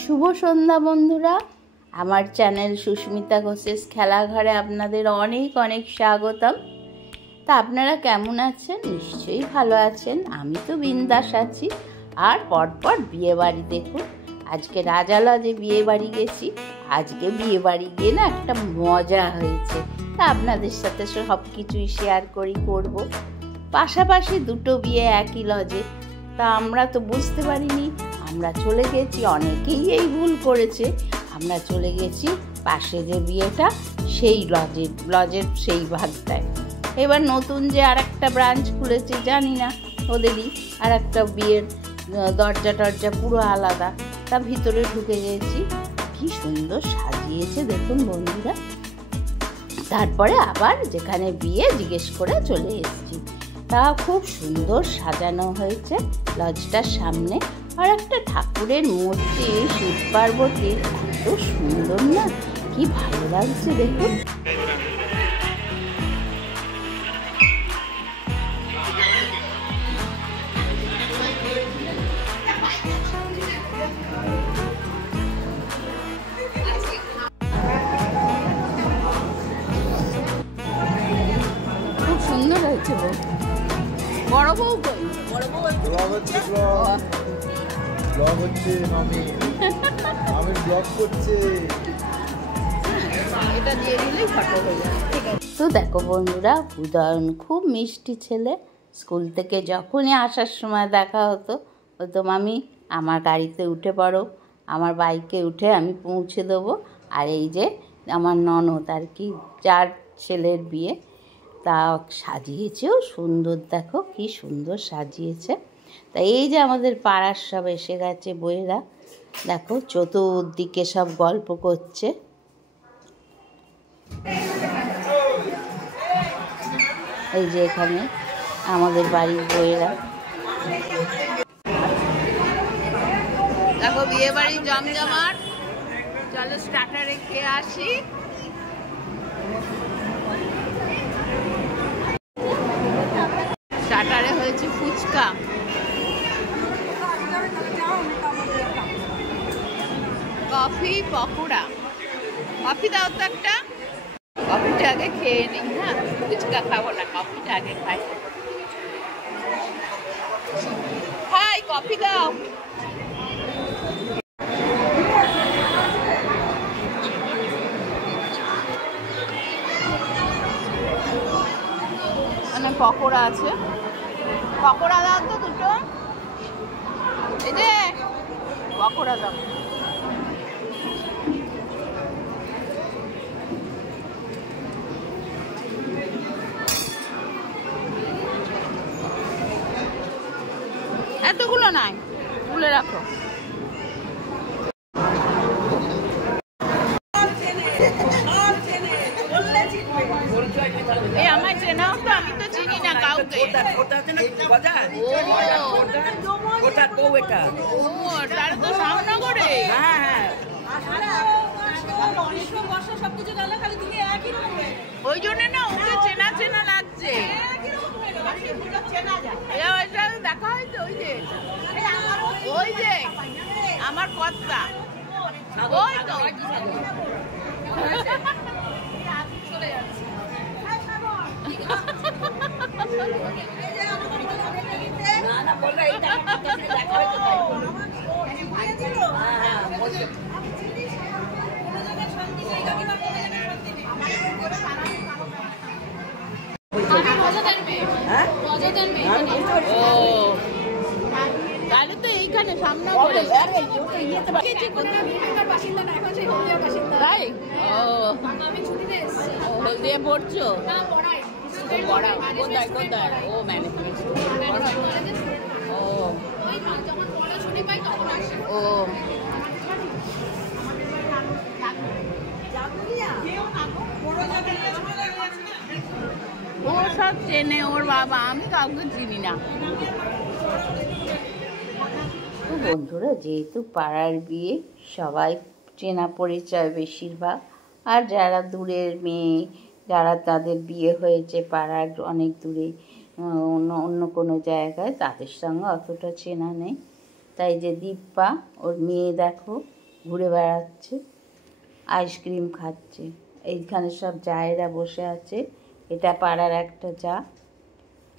শুভ সন্ধ্যা বন্ধুরা, আমার চ্যানেল সুস্মিতা ঘোষেস খেলাঘরে আপনাদের অনেক অনেক স্বাগতম। তা আপনারা কেমন আছেন? নিশ্চয়ই ভালো আছেন। আমি তো বিন্দাস আছি। আর পরপর বিয়ে বাড়ি দেখুন, আজকে রাজা লজে বিয়ে বাড়ি গেছি। আজকে বিয়ে বাড়ি গিয়ে না একটা মজা হয়েছে, তা আপনাদের সাথে সব কিছুই শেয়ার করব। পাশাপাশি দুটো বিয়ে একই লজে, তা আমরা তো বুঝতে পারিনি। আমরা চলে গেছি, অনেকেই এই ভুল করেছে, আমরা চলে গেছি পাশে যে বিয়েটা সেই লজের সেই ভাগটায়। এবার নতুন যে আর একটা ব্রাঞ্চ খুলেছে, জানি না ওদেরই আর একটা বিয়ের দরজা টরজা পুরো আলাদা। তা ভিতরে ঢুকে গেছি, কি সুন্দর সাজিয়েছে দেখুন বন্ধুরা। তারপরে আবার যেখানে বিয়ে জিজ্ঞেস করে চলে এসেছি। তা খুব সুন্দর সাজানো হয়েছে লজটার সামনে। আর একটা ঠাকুরের মূর্তি, শিব পার্বতীর, এত সুন্দর না, কি ভালো লাগছে দেখুন। খুব সুন্দর হয়েছে। বড় বউ কই? বড় বউ ব্লগ হচ্ছে, আমি ব্লগ করছে, এটা দিয়ে দিলেই ফটো হয়ে যাবে। তো দেখো বন্ধুরা, উদয়ন খুব মিষ্টি ছেলে। স্কুল থেকে যখনই আসার সময় দেখা হতো, বলতো মামি আমার গাড়িতে উঠে পড়ো, আমার বাইকে উঠে আমি পৌঁছে দেবো। আর এই যে আমার ননদ আর কি, যার ছেলের বিয়ে, তা সাজিয়েছেও সুন্দর, দেখো কি সুন্দর সাজিয়েছে। তা এই যে আমাদের পাড়ার সব এসে গেছে বইয়েরা, দেখো চতুর্দিকে সব গল্প করছে। এই যে এখানে আমাদের বাড়ির বইয়েরা, দেখো বিয়ে বাড়ি জমজমাট। চলো স্টার্টারে খেয়ে আসি। স্টার্টারে হয়েছে ফুচকা, কফি, পকোড়া। কফি দাও তো একটা। কফিটা আগে খেয়ে নিই। হ্যাঁ, ফুচকা খাবো না, কফিটা আগে খাই। হাই, কফি দাও। মানে পকোড়া আছে, পকোড়া দাও তো দুটো। এই যে পকোড়া দাও। এতগুলো নাই, তুলে রাখো। এই আমায় চেনাও তো, আমি তো চিনি না কাউকে। তার তো সামনগরে। ওই জন্য না ওকে চেনা চেনা লাগছে। দেখা হয়েছে ওই যে আমার কর্তা, ওই তো চলে যাচ্ছে। তাহলে তো এইখানে সামনে করে তাই। ও হলদিয়া পড়ছো? কোথায় কোথায়? ও ম্যানেজমেন্ট। ও ও সব চেনে ওর বাবা, আমি কাউকে চিনি না। তো বন্ধুরা, যেহেতু পাড়ার বিয়ে, সবাই চেনা পরিচয় বেশিরভাগ। আর যারা দূরের মেয়ে, যারা তাদের বিয়ে হয়েছে পাড়ার অনেক দূরে, অন্য কোনো জায়গায়, তাদের সঙ্গে অতটা চেনা নেই। তাই যে দীপা, ওর মেয়ে দেখো ঘুরে বেড়াচ্ছে, আইসক্রিম খাচ্ছে। এইখানে সব জায়েরা বসে আছে, এটা পাড়ার একটা যা।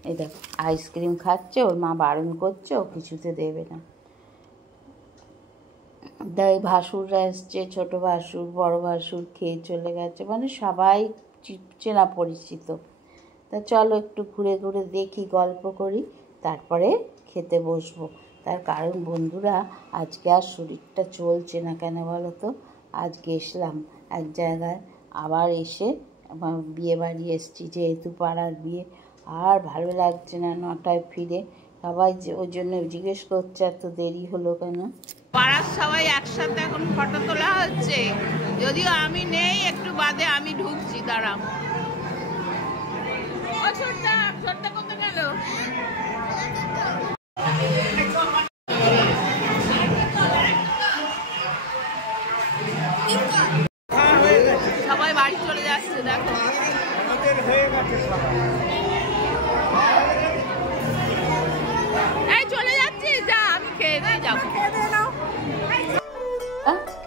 এই দেখো আইসক্রিম খাচ্ছে, ওর মা বারণ করছে, ও কিছুতে দেবে না। তাই ভাসুররা এসছে, ছোটো ভাসুর বড় ভাসুর খেয়ে চলে গেছে, মানে সবাই চেনা পরিচিত। তা চলো একটু ঘুরে ঘুরে দেখি, গল্প করি, তারপরে খেতে বসবো। তার কারণ বন্ধুরা, আজকে আর শরীরটা চলছে না, কেন বলো তো? আজ গেছিলাম এক জায়গায়, আবার এসে বিয়ে বাড়ি এসেছি, যেহেতু পাড়ার বিয়ে, আর ভালো লাগছে না 9টায় ফিরে। সবাই ওই জন্য জিজ্ঞেস করছে এত দেরি হলো কেন। পাড়ার সবাই একসাথে এখন ফটো তোলা হচ্ছে, যদিও আমি নেই, একটু বাদে আমি ঢুকছি, দাঁড়াও। ছোটটা কোথায় গেল? সবাই বাড়ি চলে যাচ্ছে, দেখো। এই চলে যাচ্ছে, যা, আমি খেয়ে দিয়ে যাবো।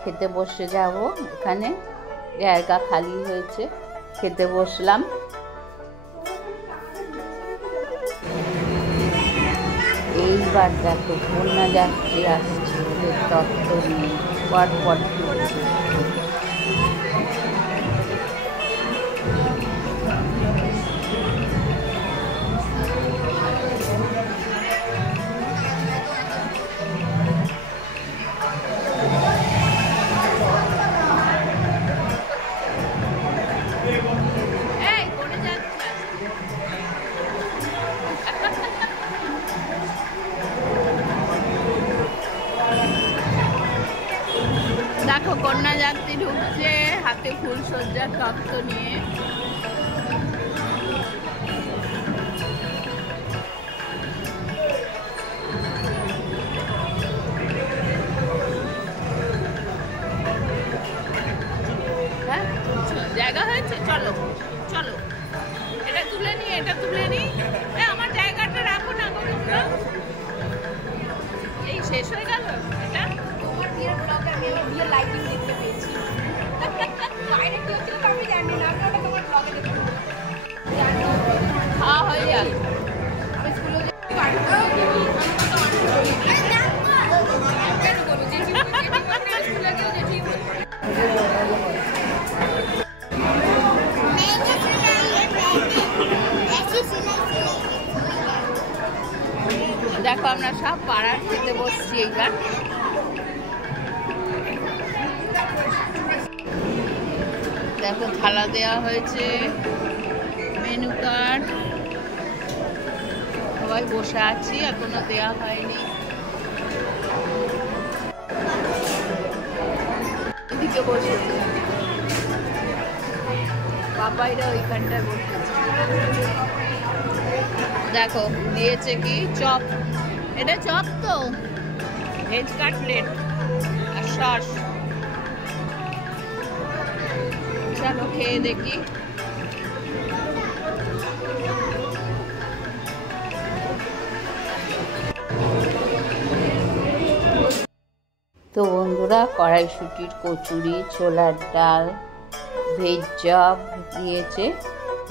খেতে বসে যাব, এখানে জায়গা খালি হয়েছে, খেতে বসলাম। এইবার দেখো কন্যা যাত্রী আসছে, তত্ত্ব নিয়ে পট ঢুকছে। দেখো কন্যা যাত্রী ঢুকছে, হাতে ফুলসজ্জার তত্ত্ব নিয়ে। হ্যাঁ, জায়গা হয়েছে, চলো চলো, এটা তুলে নি, এটা তুলে নি। আমার জায়গাটা রাখো না গো তোমরা। এই শেষ হয়ে গেল এটা। তোমার বিয়ের ব্লগে আমি বিয়ের লাইটিং দেখতে পেয়েছি। বাইরে কি হচ্ছিল আমি জানি না, আমি ওটা তোমার ব্লগে দেখতে পেয়েছি। হ্যাঁ হয়ে গেল। আমি স্কুলে দেখো আমরা সব পাড়ার খেতে বসছি। এইবার দেখো থালা দেওয়া হয়েছে, মেনু কার্ড, সবাই বসে আছি, এখনো দেওয়া হয়নি। এদিকে বসেছি, বাবাইরা ওইখানটায় বসেছে। দেখো দিয়েছে কি চপ, এটা চপ তো, ভেজ কাটলেট আর সস। চলো খেয়ে দেখি। তো বন্ধুরা, কড়াইশুঁটির কচুরি, ছোলার ডাল, ভেজ চপ দিয়েছে।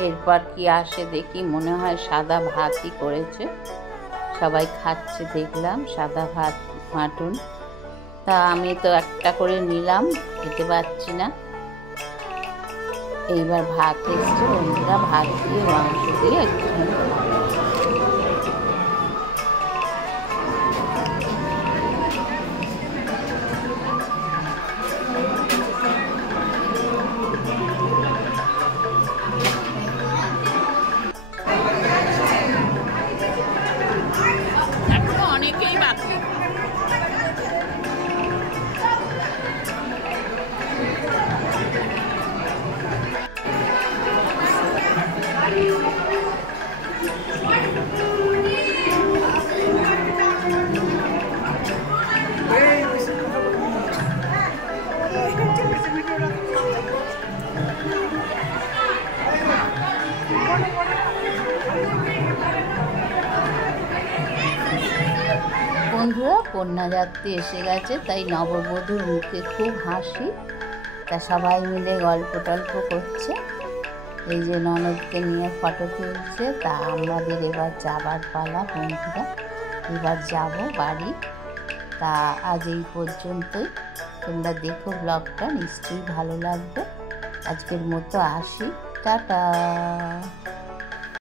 এরপর কি আসে দেখি, মনে হয় সাদা ভাতই করেছে। সবাই খাচ্ছে দেখলাম, সাদা ভাত মাটন। তা আমি তো একটা করে নিলাম, খেতে পারছি না। এইবার ভাত এসছে বন্ধুরা, ভাত দিয়ে মাংস দিয়ে একটুখানি অনেকেই বাকি। কন্যাযাত্রী এসে গেছে, তাই নববধূর মুখে খুব হাসি। তা সবাই মিলে গল্প টল্প করছে। এই যে ননদকে নিয়ে ফটো তুলছে। তা আমাদের এবার যাবার পালা বন্ধুরা, এবার যাব বাড়ি। তা আজ এই পর্যন্তই। তোমরা দেখো ব্লগটা, নিশ্চয়ই ভালো লাগবে। আজকের মতো আসি, টাটা।